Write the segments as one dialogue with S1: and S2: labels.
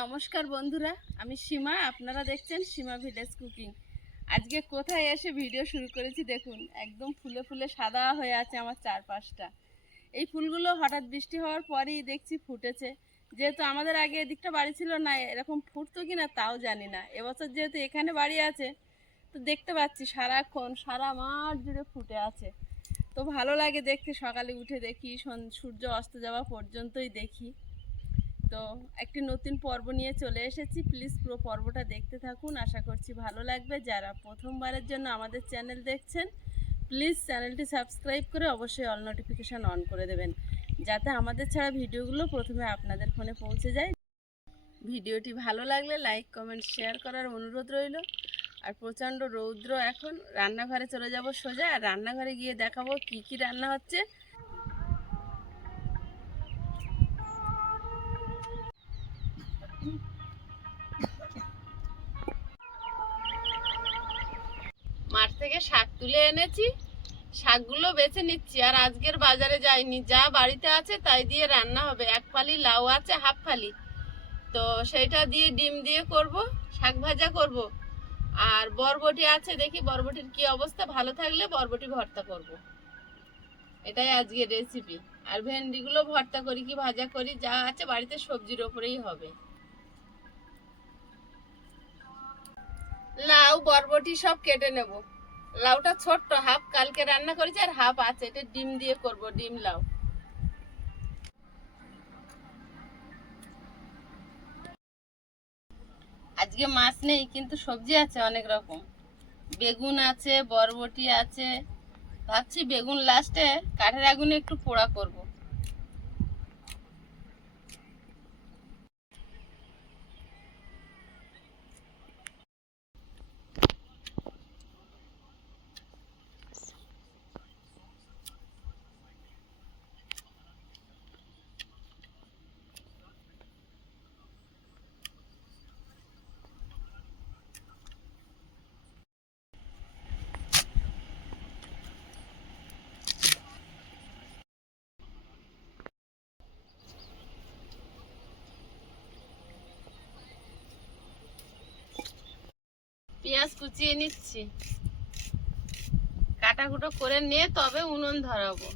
S1: নমস্কার বন্ধুরা, আমি সীমা, আপনারা দেখছেন সীমা ভিলেজ কুকিং আজকে কোথায় এসে ভিডিও শুরু করেছি দেখুন, একদম ফুলে ফুলে সাদা হয়ে আছে আমার চারপাশটা। এই ফুলগুলো হঠাৎ বৃষ্টি হওয়ার পরেই দেখছি ফুটেছে। যেহেতু আমাদের আগে এদিকটা বাড়ি ছিল না, এরকম ফুটতো কি না তাও জানি না। এবছর যেহেতু এখানে বাড়ি আছে, তো দেখতে পাচ্ছি সারাক্ষণ, সারা মাঠ জুড়ে ফুটে আছে। তো ভালো লাগে দেখতে, সকালে উঠে দেখি সূর্য অস্ত যাওয়া পর্যন্তই দেখি। তো একটি নতুন পর্ব নিয়ে চলে এসেছি। প্লিজ পুরো পর্বটা দেখতে থাকুন। আশা করছি ভালো লাগবে। যারা প্রথমবারের জন্য আমাদের চ্যানেল দেখছেন প্লিজ চ্যানেলটি সাবস্ক্রাইব করে অবশ্যই অল নোটিফিকেশান অন করে দেবেন। যাতে আমাদের ছাড়া ভিডিওগুলো প্রথমে আপনাদের ফোনে পৌঁছে যায়। ভিডিওটি ভালো লাগলে লাইক কমেন্ট শেয়ার করার অনুরোধ রইল। আর প্রচণ্ড রৌদ্র এখন। রান্নাঘরে চলে যাব সোজা। আর রান্নাঘরে গিয়ে দেখাবো কি কি রান্না হচ্ছে। থেকে শাক তুলে এনেছি, শাকগুলো বেছে নিচ্ছি। আর আজকের বাজারে যাইনি, যা বাড়িতে আছে তাই দিয়ে রান্না হবে। এক ফালি লাউ আছে, হাফ ফালি। তো সেইটা দিয়ে ডিম দিয়ে করব, শাক ভাজা করব। আর বরবটি আছে, দেখি বরবটির কি অবস্থা। ভালো থাকলে বরবটি ভর্তা করব। এটাই আজকের রেসিপি আর ভেন্ডিগুলো ভর্তা করি কি ভাজা করি, যা আছে বাড়িতে সবজির ওপরেই হবে। লাউ, বরবটি সব কেটে নেব। লাউটা ছোট্ট হাফ কালকে রান্না করেছি আর হাফ আছে। এটা ডিম দিয়ে করব, ডিম লাউ। আজকে মাছ নেই, কিন্তু সবজি আছে অনেক রকম। বেগুন আছে, বরবটি আছে। ভাবছি বেগুন লাস্টে কাঠের আগুনে একটু পোড়া করব। পেঁয়াজ কুচিয়ে নিচ্ছি। কাটাকুটো করে নিয়ে তবে উনুন ধরাবো।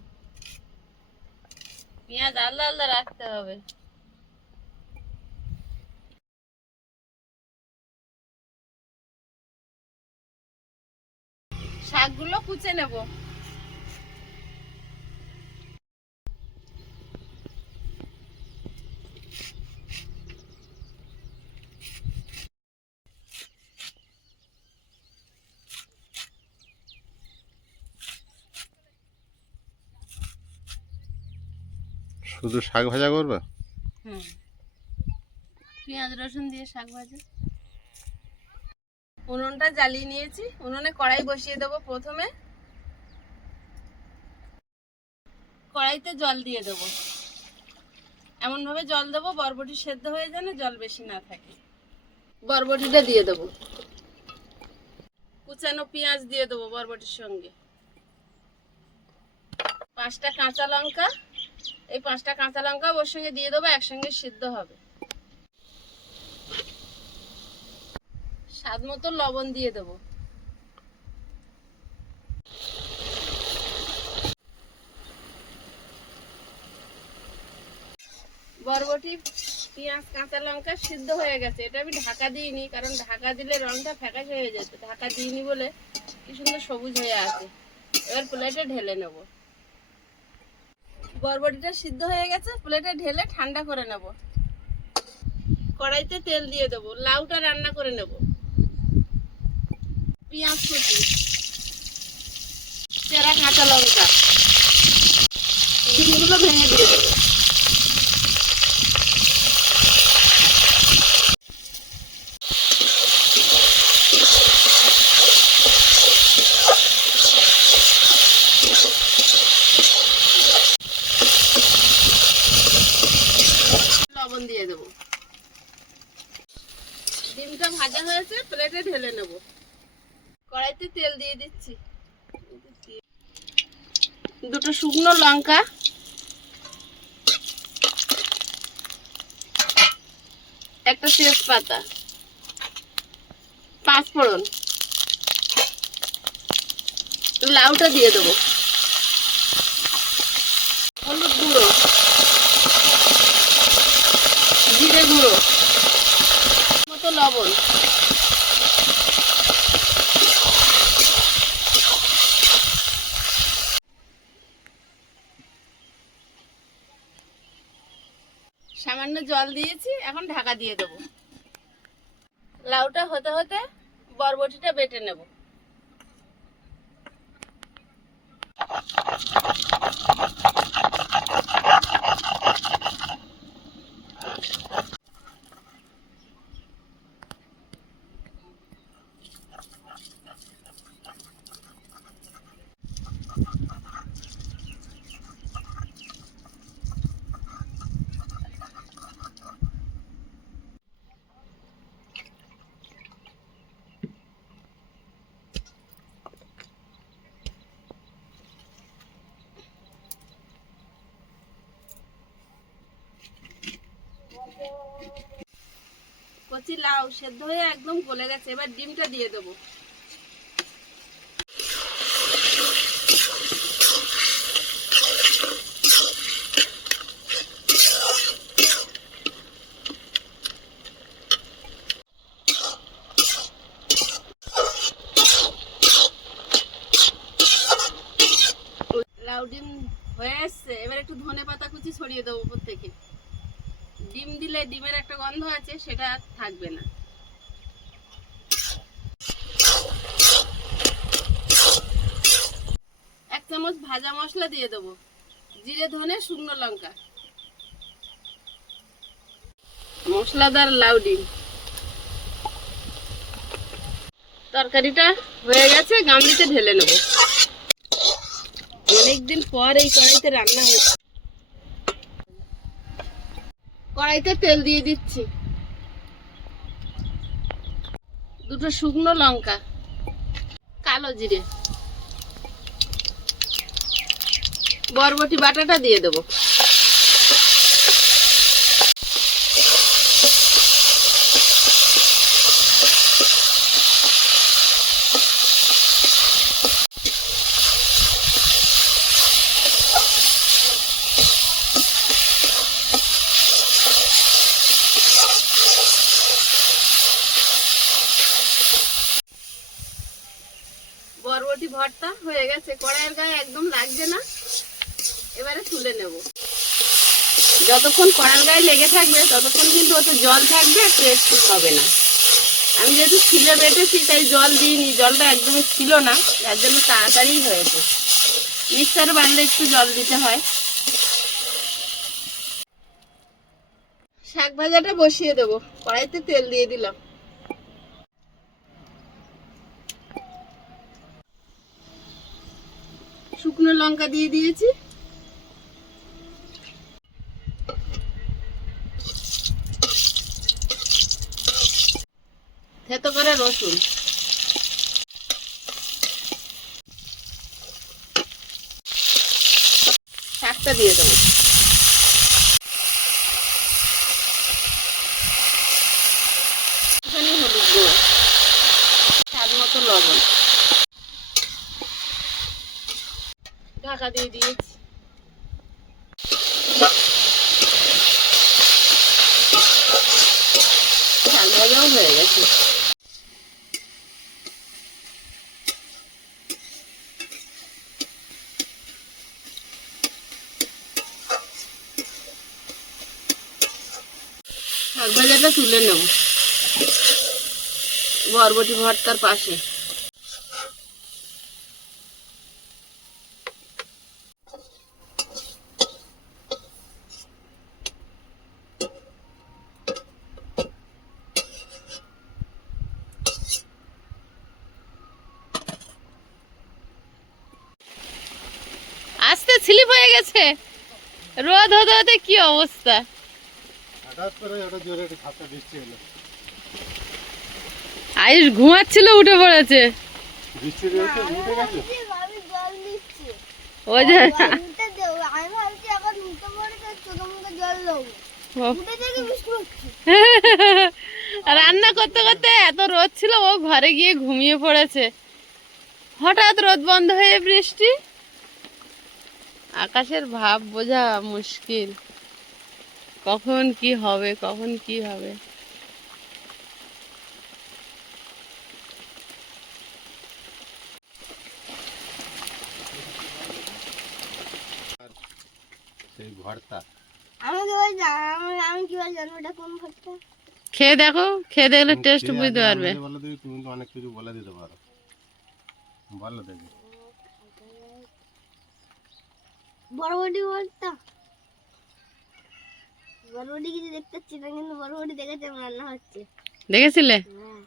S1: পেঁয়াজ আলাদা আলাদা রাখতে হবে। শাকগুলো কুচে নেব।
S2: শুধু শাক ভাজা করবে?
S1: পেঁয়াজ রসুন দিয়ে শাক ভাজা। উনুনটা জ্বালিয়ে নিয়েছি। উনুনে কড়াই বসিয়ে দেবো প্রথমে। কড়াইতে জল দিয়ে দেবো। এমন ভাবে জল দেবো, বরবটি সেদ্ধ হয়ে যেন জল বেশি না থাকে। বরবটিটা দিয়ে দেবো। কুচানো পেঁয়াজ দিয়ে দেবো বরবটির সঙ্গে। পাঁচটা কাঁচা লঙ্কা এই পাঁচটা কাঁচা লঙ্কা ওর সঙ্গে দিয়ে দেবো, একসঙ্গে সিদ্ধ হবে। স্বাদ মতো লবণ দিয়ে দেবো। বরবটি, পেঁয়াজ, কাঁচা লঙ্কা সিদ্ধ হয়ে গেছে। এটা আমি ঢাকা দিইনি, কারণ ঢাকা দিলে রংটা ফ্যাকাশে হয়ে যেত। ঢাকা দিইনি বলে কি সুন্দর সবুজ হয়ে আছে। এবার প্লেটে ঢেলে নেব। বরবটিটা সিদ্ধ হয়ে গেছে, প্লেটে ঢেলে ঠান্ডা করে নেব। কড়াইতে তেল দিয়ে দেব, লাউটা রান্না করে নেব। পেঁয়াজ কুচি, চেরা কাঁচা লঙ্কা ভেঙে দিয়ে দেবো লবণ দিয়ে দেবো ডিমটা ভাজা হয়েছে প্লেটে ঢেলে নেব কড়াইতে তেল দিয়ে দিচ্ছি। দুটো শুকনো লঙ্কা। একটা তেজপাতা। পাঁচ ফোড়ন লাউটা দিয়ে দেবো। হলুদ গুঁড়ো। জিরে গুঁড়ো। মতো লবণ। সামান্য জল দিয়েছি এখন ঢাকা দিয়ে দেবো। লাউটা হতে হতে বরবটিটা বেটে নেব। কচি লাউ সেদ্ধ হয়ে একদম গলে গেছে। এবার ডিমটা দিয়ে দেবো। লাউ ডিম হয়ে আসছে এবার একটু ধনে পাতা কুচি ছড়িয়ে দেবো। দিলে ডিমের একটা গন্ধ আছে, সেটা থাকবে না। এক চামচ ভাজা মশলা দিয়ে দেবো, জিরে, ধনে, শুকনো লঙ্কা। মশলাদার লাউ ডিম। তরকারিটা হয়ে গেছে, গামলিতে ঢেলে নেব। অনেকদিন পর এই কড়াইতে রান্না হয়েছে কড়াইতে তেল দিয়ে দিচ্ছি। দুটো শুকনো লঙ্কা কালো জিরে বরবটি বাটাটা দিয়ে দেবো বরবটি ভর্তা হয়ে কড়াইয়ের গায়ে একদম লাগছে না। এবারে তুলে নেব। যতক্ষণ কড়ার গায়ে লেগে থাকবে, ততক্ষণ কিন্তু ওতে জল থাকবে টেস্ট হবে না। আমি যেহেতু ছিলে বেটেছি, তাই জল দিইনি, জলটা একদমই ছিল না, যার জন্য তাড়াতাড়ি হয়েছে। মিক্সারে বানলে একটু জল দিতে হয়। শাক ভাজাটা বসিয়ে দেবো। কড়াইতে তেল দিয়ে দিলাম। শুকনো লঙ্কা দিয়ে দিয়েছি। থেতো করে রসুন। শাকটা দিয়ে দেবো একটুখানি হলুদ গুঁড়ো স্বাদ মতো লবণ ঢাকা দিয়ে দিয়েছি শাক ভাজাও হয়ে গেছে শাক ভাজাটা তুলে নেব। বরবটি ভর্তার পাশে। আস্তে, স্লিপ হয়ে গেছে। রোদ হতে হতে কি অবস্থা?
S2: হঠাৎ করে ওটা জোরে একটা ঝাপটা বৃষ্টি হলো
S1: আয়ুষ ঘুমাচ্ছিল উঠে পড়েছে।
S2: বৃষ্টি উঠে গেছে?
S1: ওই যে
S3: হচ্ছে।
S1: রান্না করতে করতে এত রোদ ছিল ও ঘরে গিয়ে ঘুমিয়ে পড়েছে। হঠাৎ রোদ বন্ধ হয়ে বৃষ্টি। আকাশের ভাব বোঝা মুশকিল। কখন কি হবে কখন কি হবে?
S2: সেই
S3: আমি আমি আমি কি বলছি জানব এটা কোন
S1: খেয়ে দেখো খেয়ে দেখলে টেস্ট বুঝতে পারবে।
S2: আমাকে বলে দিবি তুমি অনেক কিছু বলে দিতে পারো। বলো দেখি।
S3: বড়বটি ভর্তা বড়বটি কিছু দেখতে পাচ্ছি না কিন্তু বড়বটি দেখেছে আমার রান্না হচ্ছে।
S1: দেখেছিলে?
S3: হ্যাঁ।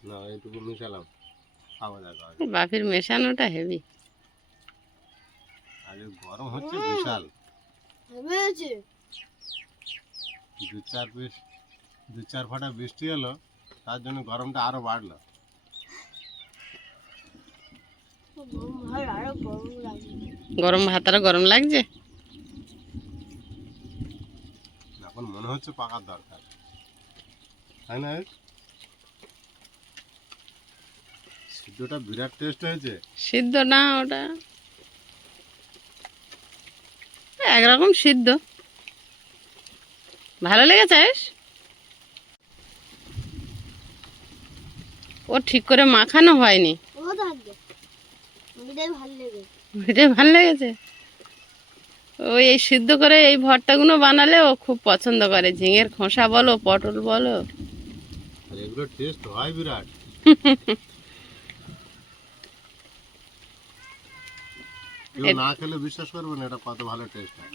S2: না এইটুকু মিশালাম। খাওয়া দাওয়া করা।
S1: বাপির মেশানোটা হেভি।
S2: আগে গরম হচ্ছে বিশাল।
S3: হয়েছে।
S2: দু চার পিস দু চার ফাটা বৃষ্টি হলো তার জন্য গরমটা আরও বাড়লো।
S3: গরম
S1: ভাত আরও গরম লাগছে?
S2: এখন মনে হচ্ছে পাকার দরকার। তাই না সিদ্ধটা বিরাট টেস্ট হয়েছে।
S1: সিদ্ধ না ওটা? একরকম সিদ্ধ। ভালো লেগেছে ও ঠিক করে মাখানো হয়নি।
S3: ভালো
S1: লেগেছে? ও এই সিদ্ধ করে এই ভর্তাগুলো বানালে ও খুব পছন্দ করে। ঝিঙের খোসা বলো পটল বলো।
S2: এগুলো টেস্ট হয় বিরাট। কেউ না খেলে বিশ্বাস করবে না এটা কত ভালো টেস্ট হয়।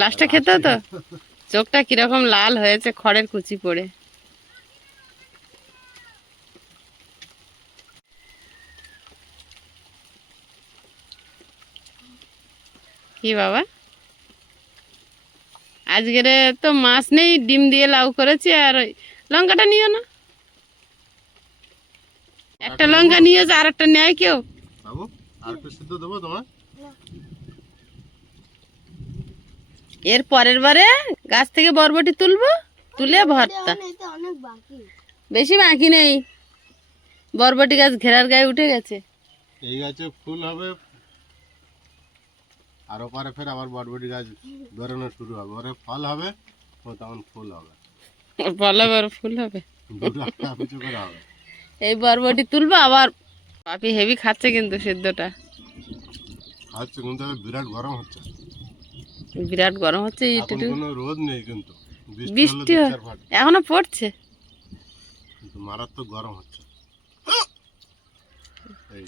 S3: লাস্টে
S1: খেতে তো চোখটা কীরকম লাল হয়েছে খড়ের কুচি পড়ে। কি বাবা? আজকের তো মাছ নেই ডিম দিয়ে লাউ করেছি আর ওই লঙ্কাটা নিও না। একটা লঙ্কা নিয়েছে আর একটা নেয় কেউ? এর পরের বারে গাছ থেকে বরবটি তুলবো তুলে ভর্তা। বেশি বাকি নেই। বরবটি গাছ ঘেরার গায়ে উঠে গেছে।
S2: এই গাছে ফুল হবে আর ওপারে ফের আবার বটবটি গাছ বেরোনো শুরু হবে। ওরে ফল হবে ও তখন ফুল হবে।
S1: ফুল হবে
S2: দুটো একটা করে হবে।
S1: এই বরবটি তুলবো আবার পাপি হেভি খাচ্ছে কিন্তু সিদ্ধটা।
S2: হচ্ছে কিন্তু বিরাট গরম হচ্ছে।
S1: বিরাট গরম হচ্ছে এইটুকু
S2: কোনো রোদ নেই কিন্তু। বৃষ্টি
S1: এখনও পড়ছে।
S2: কিন্তু মারাত্মক গরম হচ্ছে। এই।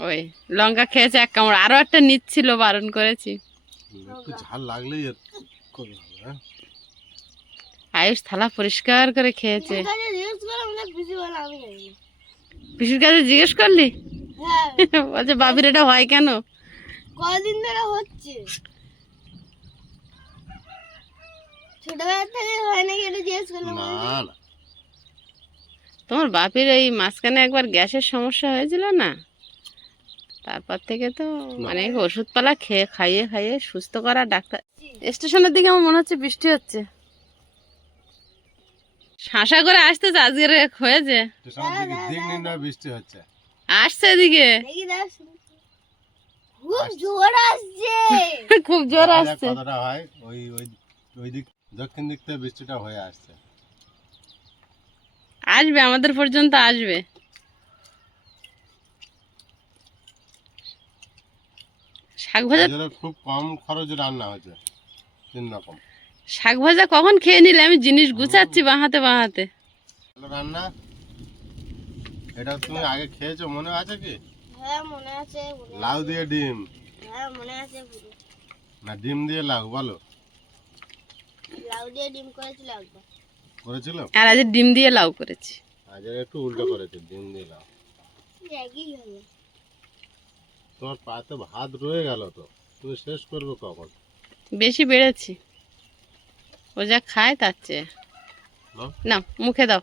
S1: ওই লঙ্কা খেয়েছে এক কামড়। আরও একটা নিচ্ছিল বারণ করেছি।
S2: একটু ঝাল লাগলেই হ্যাঁ?
S1: আয়ুষ থালা পরিষ্কার করে খেয়েছে। পিসির কাছে জিজ্ঞেস করলি?
S3: হ্যাঁ।
S1: বলছে বাপির এটা হয় কেন?
S3: কদিন ধরে হচ্ছে। ছোটবেলা থেকে হয় নাকি এটা জিজ্ঞেস করলাম
S2: না না।
S1: তোমার বাপির এই মাঝখানে একবার গ্যাসের সমস্যা হয়েছিল না? তারপর থেকে তো মানে ওষুধপালা খেয়ে খাইয়ে খাইয়ে সুস্থ করা ডাক্তার। স্টেশনের দিকে আমার মনে হচ্ছে বৃষ্টি হচ্ছে। শাঁসা করে আসতেছে আজকের হয়েছে।
S2: বৃষ্টি হচ্ছে।
S1: আসছে এদিকে।
S3: খুব জোর আসছে।
S1: খুব জোর আসছে।
S2: কতটা হয়? ওই ওই ওই দিক দক্ষিণ দিক থেকে বৃষ্টিটা হয়ে আসছে।
S1: আসবে আমাদের পর্যন্ত আসবে। শাক ভাজা
S2: খুব কম খরচে রান্না হয়েছে তিন রকম।
S1: শাক ভাজা কখন খেয়ে নিলে? আমি জিনিস গুছাচ্ছি বাহাতে বাহাতে।
S2: রান্না। এটা তুমি আগে খেয়েছো মনে আছে কি?
S3: হ্যাঁ মনে আছে
S2: লাউ দিয়ে ডিম।
S3: হ্যাঁ মনে আছে
S2: না ডিম দিয়ে লাউ বলো।
S3: লাউ দিয়ে ডিম করেছিল একবার
S2: করেছিল?
S1: আর আজ ডিম দিয়ে লাউ করেছি।
S2: আজ একটু উল্টো করেছে ডিম দিয়ে লাউ।
S3: একই হলো
S2: তোমার পাতে ভাত রয়ে গেল তো। তুমি শেষ করবে কখন?
S1: বেশি বেড়েছি। ও যা খায় তার চেয়ে। না মুখে দাও।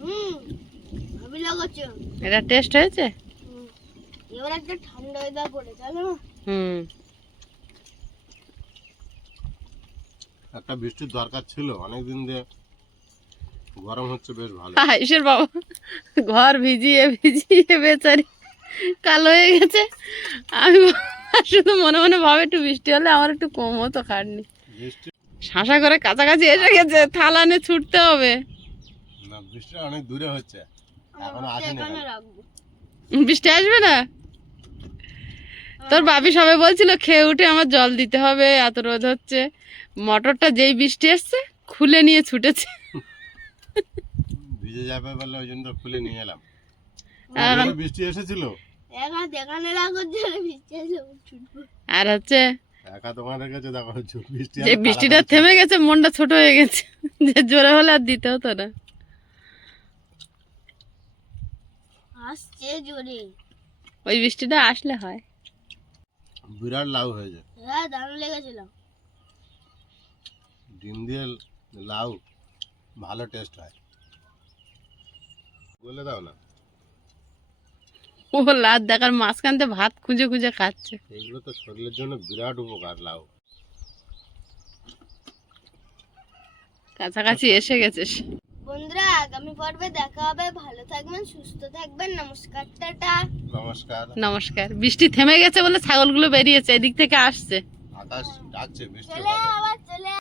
S3: হুম
S1: এটা টেস্ট হয়েছে?
S3: হুম এবার একটা ঠান্ডা ওয়েদার পড়ে চলো
S1: হুম।
S2: একটা বৃষ্টির দরকার ছিল অনেক দিন দিয়ে গরম হচ্ছে বেশ ভালো।
S1: আইসের বাবা ঘর ভিজিয়ে ভিজিয়ে বেচারি কালো হয়ে গেছে। আমি শুধু মনে মনে ভাবে একটু বৃষ্টি হলে আমার একটু কম হতো খাটনি। শাঁসা করে কাছাকাছি এসে গেছে থালা নিয়ে ছুটতে হবে।
S2: না বৃষ্টিটা অনেক দূরে হচ্ছে। এখনও আসেনি
S1: বৃষ্টি আসবে না? তোর বাপি সবাই বলছিল খেয়ে উঠে আমার জল দিতে হবে এত রোদ হচ্ছে। মোটরটা যেই বৃষ্টি এসছে খুলে নিয়ে ছুটেছে।
S2: ভিজে যাবে বলে ওই জন্য খুলে নিয়ে এলাম। বৃষ্টি এসেছিল?
S1: আর হচ্ছে? যে বৃষ্টিটা থেমে গেছে মনটা ছোট হয়ে গেছে। যে জোরে হলে আর দিতে হতো না।
S3: আসছে জোরে।
S1: ওই বৃষ্টিটা আসলে হয়।
S2: বিরাট লাউ হয়েছে।
S3: হ্যাঁ দারুণ লেগেছিল।
S2: ডিম দিয়ে লাউ। ভালো টেস্ট হয়। বলে দাও না।
S1: ও লাত দেখার মাঝখানতে ভাত খুঁজে খুঁজে খাচ্ছে।
S2: এগুলো তো শরীরের জন্য বিরাট উপকার লাউ।
S1: কাছাকাছি এসে গেছে সে।
S3: বন্ধুরা আগামী পর্বে দেখা হবে। ভালো থাকবেন সুস্থ থাকবেন। নমস্কার টাটা।
S2: নমস্কার।
S1: নমস্কার। বৃষ্টি থেমে গেছে বলে ছাগলগুলো বেরিয়েছে এদিক থেকে আসছে।
S2: আকাশ ডাকছে বৃষ্টি
S3: চলে আবার চলে